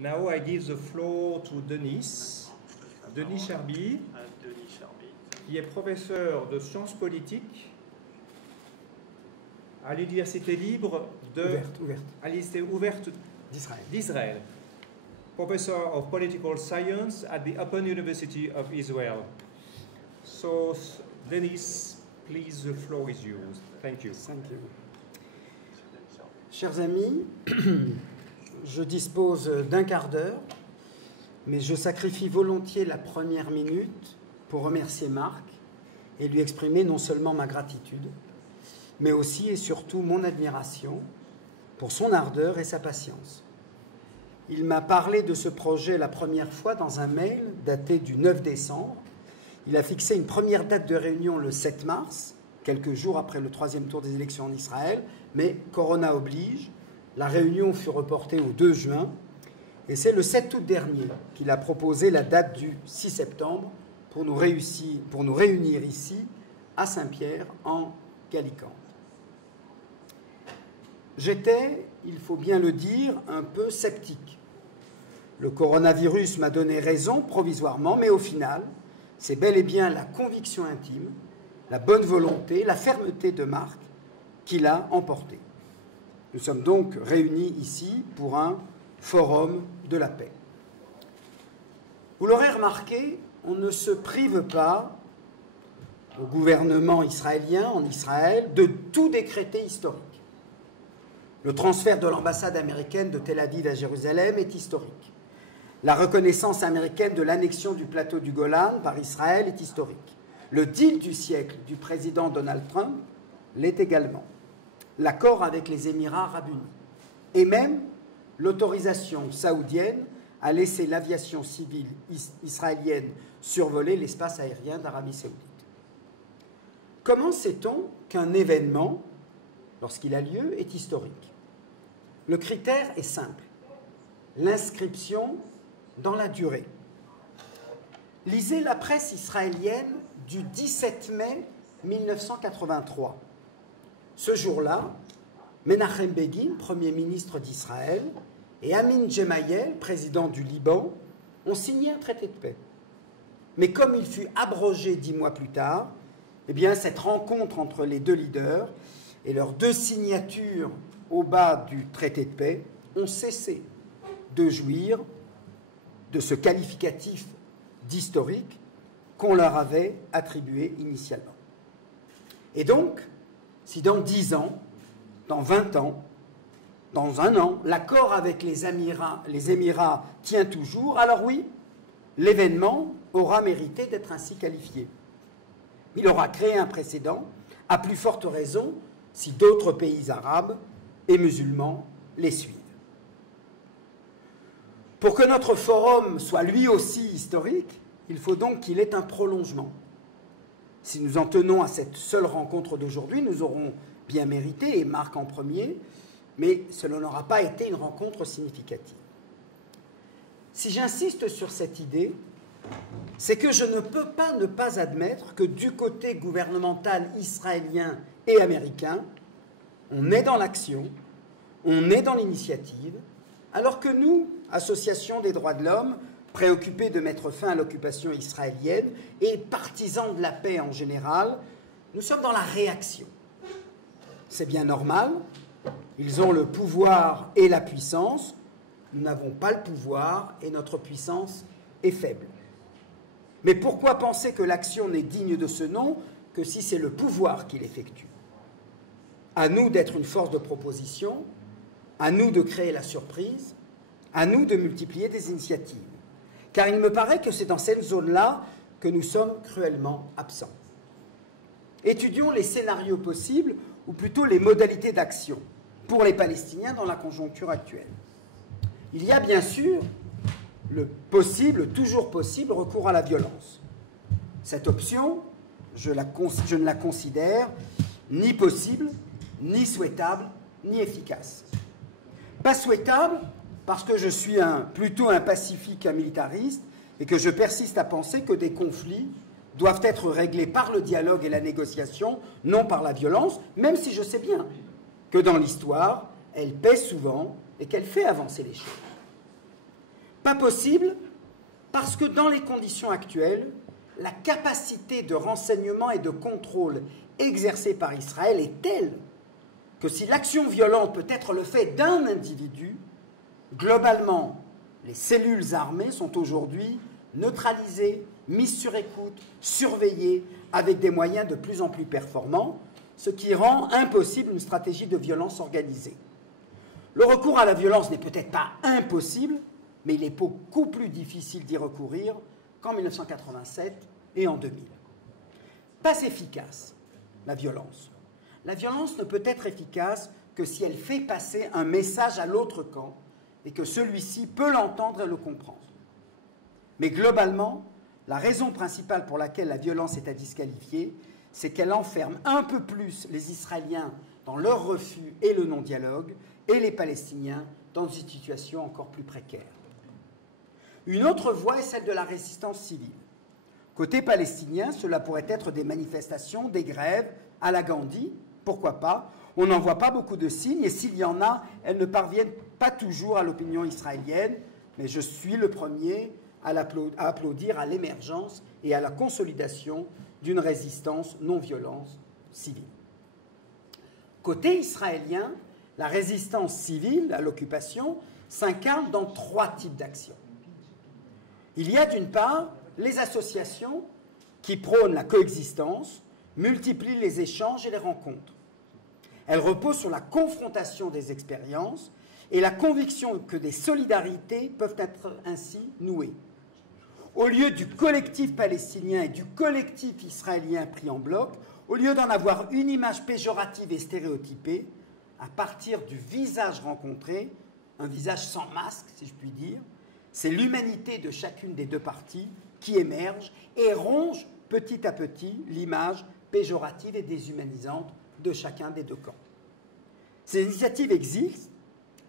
Now I give the floor to Denis Charby, qui est professeur de sciences politiques à l'Université libre à l'Université ouverte d'Israël. Professor of Political Science at the Open University of Israel. So, Denis, please, the floor is yours. Thank you. Thank you. Chers amis, je dispose d'un quart d'heure, mais je sacrifie volontiers la première minute pour remercier Marc et lui exprimer non seulement ma gratitude, mais aussi et surtout mon admiration pour son ardeur et sa patience. Il m'a parlé de ce projet la première fois dans un mail daté du 9 décembre. Il a fixé une première date de réunion le 7 mars, quelques jours après le troisième tour des élections en Israël, mais Corona oblige, la réunion fut reportée au 2 juin, et c'est le 7 août dernier qu'il a proposé la date du 6 septembre pour nous réunir ici, à Saint-Pierre, en Gallicante. J'étais, il faut bien le dire, un peu sceptique. Le coronavirus m'a donné raison provisoirement, mais au final, c'est bel et bien la conviction intime, la bonne volonté, la fermeté de Marc qui l'a emporté. Nous sommes donc réunis ici pour un forum de la paix. Vous l'aurez remarqué, on ne se prive pas au gouvernement israélien, en Israël, de tout décréter historique. Le transfert de l'ambassade américaine de Tel Aviv à Jérusalem est historique. La reconnaissance américaine de l'annexion du plateau du Golan par Israël est historique. Le deal du siècle du président Donald Trump l'est également. L'accord avec les Émirats arabes unis. Et même l'autorisation saoudienne à laisser l'aviation civile israélienne survoler l'espace aérien d'Arabie saoudite. Comment sait-on qu'un événement, lorsqu'il a lieu, est historique? Le critère est simple. L'inscription dans la durée. Lisez la presse israélienne du 17 mai 1983. Ce jour-là, Menachem Begin, Premier ministre d'Israël, et Amin Gemayel, président du Liban, ont signé un traité de paix. Mais comme il fut abrogé 10 mois plus tard, eh bien, cette rencontre entre les deux leaders et leurs deux signatures au bas du traité de paix ont cessé de jouir de ce qualificatif d'historique qu'on leur avait attribué initialement. Et donc, si dans 10 ans, dans 20 ans, dans 1 an, l'accord avec les Émirats tient toujours, alors oui, l'événement aura mérité d'être ainsi qualifié. Il aura créé un précédent, à plus forte raison si d'autres pays arabes et musulmans les suivent. Pour que notre forum soit lui aussi historique, il faut donc qu'il ait un prolongement. Si nous en tenons à cette seule rencontre d'aujourd'hui, nous aurons bien mérité, et Marc en premier, mais cela n'aura pas été une rencontre significative. Si j'insiste sur cette idée, c'est que je ne peux pas ne pas admettre que du côté gouvernemental israélien et américain, on est dans l'action, on est dans l'initiative, alors que nous, association des droits de l'homme, préoccupés de mettre fin à l'occupation israélienne et partisans de la paix en général, nous sommes dans la réaction. C'est bien normal, ils ont le pouvoir et la puissance, nous n'avons pas le pouvoir et notre puissance est faible. Mais pourquoi penser que l'action n'est digne de ce nom que si c'est le pouvoir qui l'effectue? À nous d'être une force de proposition, à nous de créer la surprise, à nous de multiplier des initiatives. Car il me paraît que c'est dans cette zone-là que nous sommes cruellement absents. Étudions les scénarios possibles, ou plutôt les modalités d'action, pour les Palestiniens dans la conjoncture actuelle. Il y a bien sûr le toujours possible recours à la violence. Cette option, je ne la considère ni possible, ni souhaitable, ni efficace. Pas souhaitable parce que je suis plutôt un pacifique, un militariste, et que je persiste à penser que des conflits doivent être réglés par le dialogue et la négociation, non par la violence, même si je sais bien que dans l'histoire, elle pèse souvent et qu'elle fait avancer les choses. Pas possible parce que dans les conditions actuelles, la capacité de renseignement et de contrôle exercée par Israël est telle que si l'action violente peut être le fait d'un individu, globalement, les cellules armées sont aujourd'hui neutralisées, mises sur écoute, surveillées, avec des moyens de plus en plus performants, ce qui rend impossible une stratégie de violence organisée. Le recours à la violence n'est peut-être pas impossible, mais il est beaucoup plus difficile d'y recourir qu'en 1987 et en 2000. Pas efficace, la violence. La violence ne peut être efficace que si elle fait passer un message à l'autre camp et que celui-ci peut l'entendre et le comprendre. Mais globalement, la raison principale pour laquelle la violence est à disqualifier, c'est qu'elle enferme un peu plus les Israéliens dans leur refus et le non-dialogue, et les Palestiniens dans une situation encore plus précaire. Une autre voie est celle de la résistance civile. Côté palestinien, cela pourrait être des manifestations, des grèves, à la Gandhi, pourquoi pas. On n'en voit pas beaucoup de signes, et s'il y en a, elles ne parviennent pas toujours à l'opinion israélienne, mais je suis le premier à applaudir à l'émergence et à la consolidation d'une résistance non-violente civile. Côté israélien, la résistance civile à l'occupation s'incarne dans 3 types d'actions. Il y a d'une part les associations qui prônent la coexistence, multiplient les échanges et les rencontres. Elles reposent sur la confrontation des expériences et la conviction que des solidarités peuvent être ainsi nouées. Au lieu du collectif palestinien et du collectif israélien pris en bloc, au lieu d'en avoir une image péjorative et stéréotypée, à partir du visage rencontré, un visage sans masque, si je puis dire, c'est l'humanité de chacune des 2 parties qui émerge et ronge petit à petit l'image péjorative et déshumanisante de chacun des 2 camps. Ces initiatives existent,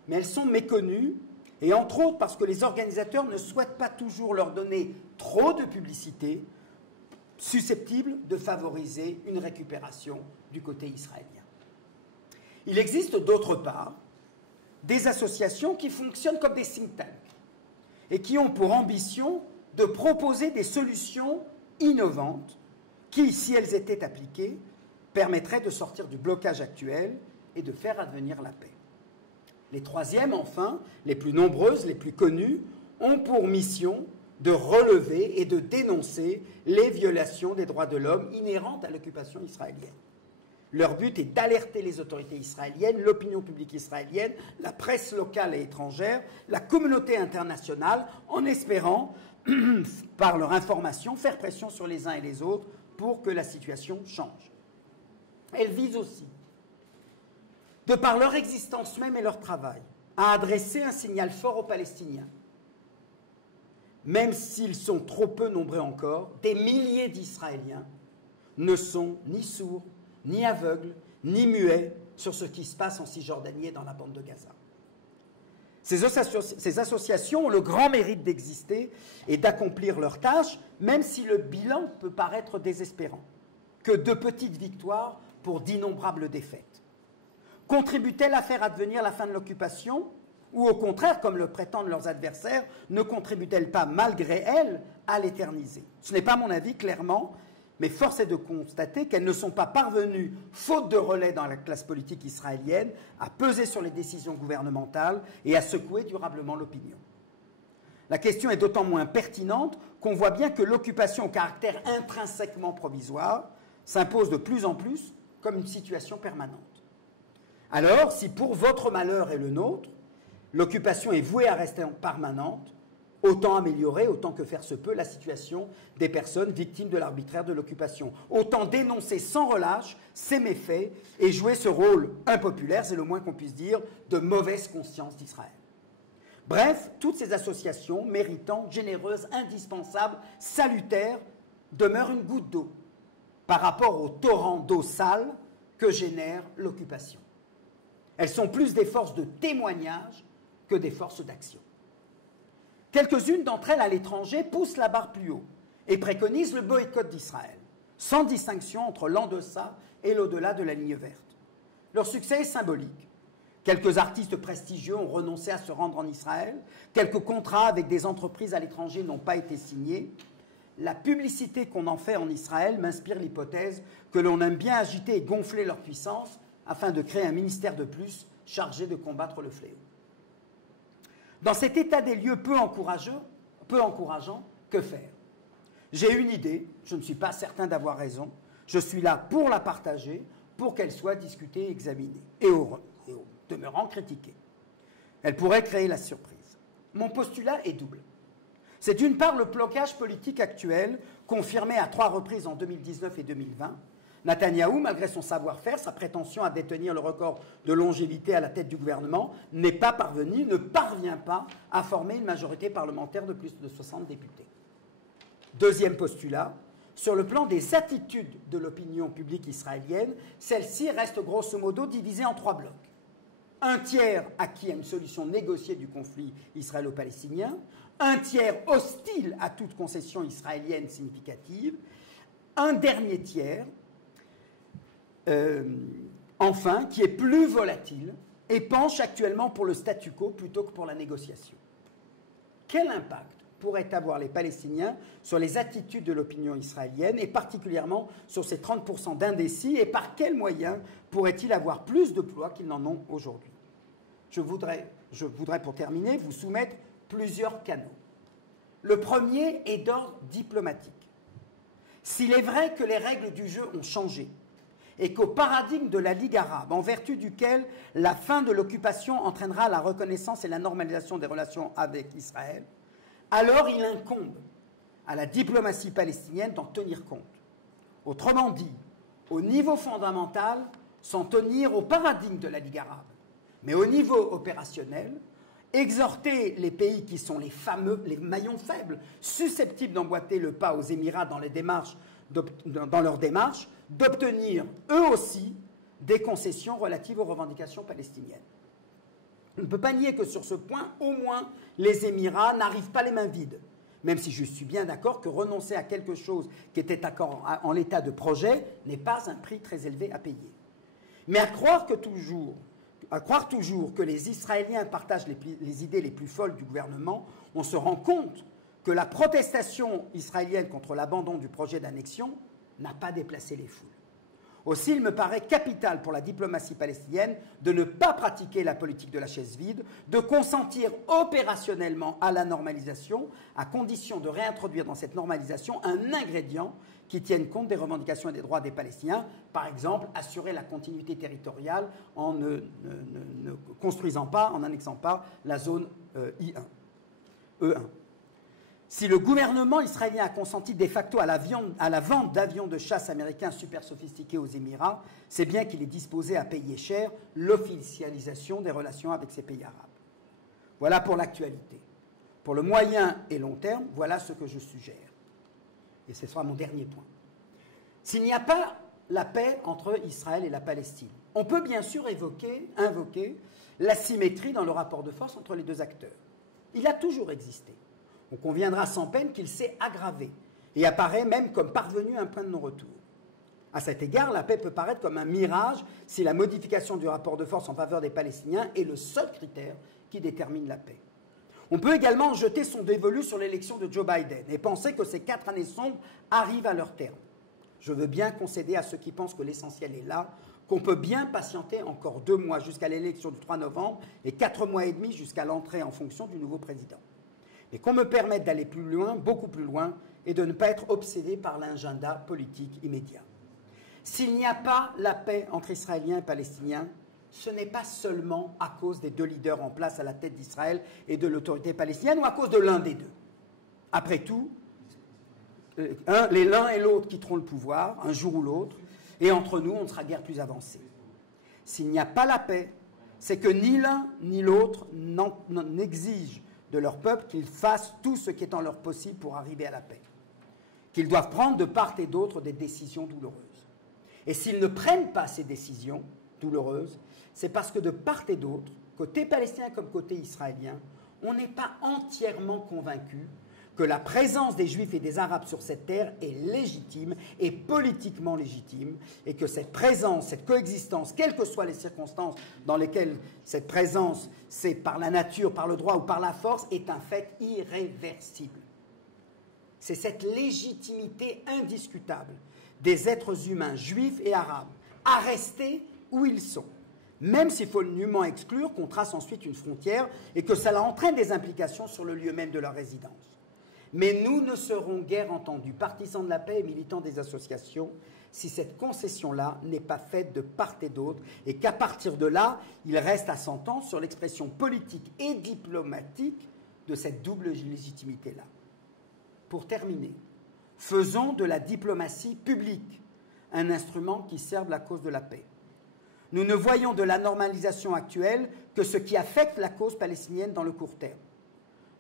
mais elles sont méconnues, et entre autres parce que les organisateurs ne souhaitent pas toujours leur donner trop de publicité, susceptible de favoriser une récupération du côté israélien. Il existe d'autre part des associations qui fonctionnent comme des think tanks et qui ont pour ambition de proposer des solutions innovantes qui, si elles étaient appliquées, permettraient de sortir du blocage actuel et de faire advenir la paix. Les troisièmes, enfin, les plus nombreuses, les plus connues, ont pour mission de relever et de dénoncer les violations des droits de l'homme inhérentes à l'occupation israélienne. Leur but est d'alerter les autorités israéliennes, l'opinion publique israélienne, la presse locale et étrangère, la communauté internationale, en espérant, par leur information, faire pression sur les uns et les autres pour que la situation change. Elles visent aussi, de par leur existence même et leur travail, à adresser un signal fort aux Palestiniens. Même s'ils sont trop peu nombreux encore, des milliers d'Israéliens ne sont ni sourds, ni aveugles, ni muets sur ce qui se passe en Cisjordanie et dans la bande de Gaza. Ces associations ont le grand mérite d'exister et d'accomplir leur tâche, même si le bilan peut paraître désespérant. Que de petites victoires pour d'innombrables défaites. Contribuent-elles à faire advenir la fin de l'occupation ? Ou au contraire, comme le prétendent leurs adversaires, ne contribuent-elles pas, malgré elles, à l'éterniser ? Ce n'est pas mon avis, clairement, mais force est de constater qu'elles ne sont pas parvenues, faute de relais dans la classe politique israélienne, à peser sur les décisions gouvernementales et à secouer durablement l'opinion. La question est d'autant moins pertinente qu'on voit bien que l'occupation au caractère intrinsèquement provisoire s'impose de plus en plus comme une situation permanente. Alors, si pour votre malheur et le nôtre, l'occupation est vouée à rester permanente, autant améliorer, autant que faire se peut, la situation des personnes victimes de l'arbitraire de l'occupation. Autant dénoncer sans relâche ces méfaits et jouer ce rôle impopulaire, c'est le moins qu'on puisse dire, de mauvaise conscience d'Israël. Bref, toutes ces associations méritantes, généreuses, indispensables, salutaires, demeurent une goutte d'eau par rapport au torrent d'eau sale que génère l'occupation. Elles sont plus des forces de témoignage que des forces d'action. Quelques-unes d'entre elles à l'étranger poussent la barre plus haut et préconisent le boycott d'Israël, sans distinction entre l'en-deçà et l'au-delà de la ligne verte. Leur succès est symbolique. Quelques artistes prestigieux ont renoncé à se rendre en Israël. Quelques contrats avec des entreprises à l'étranger n'ont pas été signés. La publicité qu'on en fait en Israël m'inspire l'hypothèse que l'on aime bien agiter et gonfler leur puissance afin de créer un ministère de plus chargé de combattre le fléau. Dans cet état des lieux peu encourageant, que faire? J'ai une idée, je ne suis pas certain d'avoir raison, je suis là pour la partager, pour qu'elle soit discutée, examinée, et au demeurant critiquée. Elle pourrait créer la surprise. Mon postulat est double. C'est d'une part le blocage politique actuel, confirmé à 3 reprises en 2019 et 2020. Netanyahou, malgré son savoir-faire, sa prétention à détenir le record de longévité à la tête du gouvernement, ne parvient pas à former une majorité parlementaire de plus de 60 députés. Deuxième postulat, sur le plan des attitudes de l'opinion publique israélienne, celle-ci reste grosso modo divisée en 3 blocs. Un tiers acquis à une solution négociée du conflit israélo-palestinien, un tiers hostile à toute concession israélienne significative, un dernier tiers, enfin, qui est plus volatile et penche actuellement pour le statu quo plutôt que pour la négociation. Quel impact pourraient avoir les Palestiniens sur les attitudes de l'opinion israélienne et particulièrement sur ces 30% d'indécis et par quels moyens pourraient-ils avoir plus de poids qu'ils n'en ont aujourd'hui? Je voudrais, pour terminer, vous soumettre plusieurs canaux. Le premier est d'ordre diplomatique. S'il est vrai que les règles du jeu ont changé et qu'au paradigme de la Ligue arabe, en vertu duquel la fin de l'occupation entraînera la reconnaissance et la normalisation des relations avec Israël, alors il incombe à la diplomatie palestinienne d'en tenir compte. Autrement dit, au niveau fondamental, s'en tenir au paradigme de la Ligue arabe, mais au niveau opérationnel, exhorter les pays qui sont les maillons faibles, susceptibles d'emboîter le pas aux Émirats dans leur démarche, d'obtenir eux aussi des concessions relatives aux revendications palestiniennes. On ne peut pas nier que sur ce point, au moins, les Émirats n'arrivent pas les mains vides, même si je suis bien d'accord que renoncer à quelque chose qui était en l'état de projet n'est pas un prix très élevé à payer. Mais à croire toujours que les Israéliens partagent les idées les plus folles du gouvernement, on se rend compte que la protestation israélienne contre l'abandon du projet d'annexion n'a pas déplacé les foules. Aussi, il me paraît capital pour la diplomatie palestinienne de ne pas pratiquer la politique de la chaise vide, de consentir opérationnellement à la normalisation, à condition de réintroduire dans cette normalisation un ingrédient qui tienne compte des revendications et des droits des Palestiniens, par exemple, assurer la continuité territoriale en ne construisant pas, en n'annexant pas la zone E1. Si le gouvernement israélien a consenti de facto à la vente d'avions de chasse américains super sophistiqués aux Émirats, c'est bien qu'il est disposé à payer cher l'officialisation des relations avec ces pays arabes. Voilà pour l'actualité. Pour le moyen et long terme, voilà ce que je suggère. Et ce sera mon dernier point. S'il n'y a pas la paix entre Israël et la Palestine, on peut bien sûr invoquer l'asymétrie dans le rapport de force entre les deux acteurs. Il a toujours existé. On conviendra sans peine qu'il s'est aggravé et apparaît même comme parvenu à un point de non-retour. À cet égard, la paix peut paraître comme un mirage si la modification du rapport de force en faveur des Palestiniens est le seul critère qui détermine la paix. On peut également jeter son dévolu sur l'élection de Joe Biden et penser que ces 4 années sombres arrivent à leur terme. Je veux bien concéder à ceux qui pensent que l'essentiel est là, qu'on peut bien patienter encore 2 mois jusqu'à l'élection du 3 novembre et 4 mois et demi jusqu'à l'entrée en fonction du nouveau président. Mais qu'on me permette d'aller plus loin, beaucoup plus loin, et de ne pas être obsédé par l'agenda politique immédiat. S'il n'y a pas la paix entre Israéliens et Palestiniens, ce n'est pas seulement à cause des 2 leaders en place à la tête d'Israël et de l'autorité palestinienne ou à cause de l'un des deux. Après tout, l'un et l'autre quitteront le pouvoir, un jour ou l'autre, et entre nous, on ne sera guère plus avancé. S'il n'y a pas la paix, c'est que ni l'un ni l'autre n'exigent de leur peuple qu'ils fassent tout ce qui est en leur possible pour arriver à la paix. Qu'ils doivent prendre de part et d'autre des décisions douloureuses. Et s'ils ne prennent pas ces décisions douloureuses, c'est parce que de part et d'autre, côté palestinien comme côté israélien, on n'est pas entièrement convaincu que la présence des Juifs et des Arabes sur cette terre est légitime et politiquement légitime, et que cette présence, cette coexistence, quelles que soient les circonstances dans lesquelles cette présence, c'est par la nature, par le droit ou par la force, est un fait irréversible. C'est cette légitimité indiscutable des êtres humains juifs et arabes à rester où ils sont, même s'il faut nullement exclure qu'on trace ensuite une frontière et que cela entraîne des implications sur le lieu même de leur résidence. Mais nous ne serons guère entendus, partisans de la paix et militants des associations, si cette concession-là n'est pas faite de part et d'autre, et qu'à partir de là, il reste à s'entendre sur l'expression politique et diplomatique de cette double légitimité-là. Pour terminer, faisons de la diplomatie publique un instrument qui serve la cause de la paix. Nous ne voyons de la normalisation actuelle que ce qui affecte la cause palestinienne dans le court terme.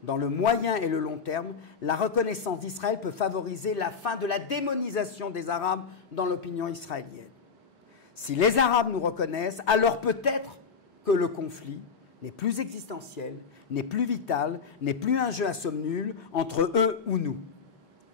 Dans le moyen et le long terme, la reconnaissance d'Israël peut favoriser la fin de la démonisation des Arabes dans l'opinion israélienne. Si les Arabes nous reconnaissent, alors peut-être que le conflit n'est plus existentiel, n'est plus vital, n'est plus un jeu à somme nulle entre eux ou nous.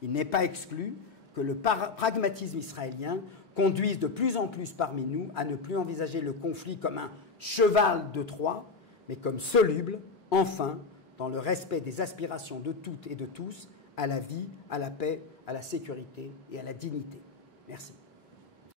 Il n'est pas exclu que le pragmatisme israélien conduise de plus en plus parmi nous à ne plus envisager le conflit comme un cheval de Troie, mais comme soluble, enfin, dans le respect des aspirations de toutes et de tous à la vie, à la paix, à la sécurité et à la dignité. Merci.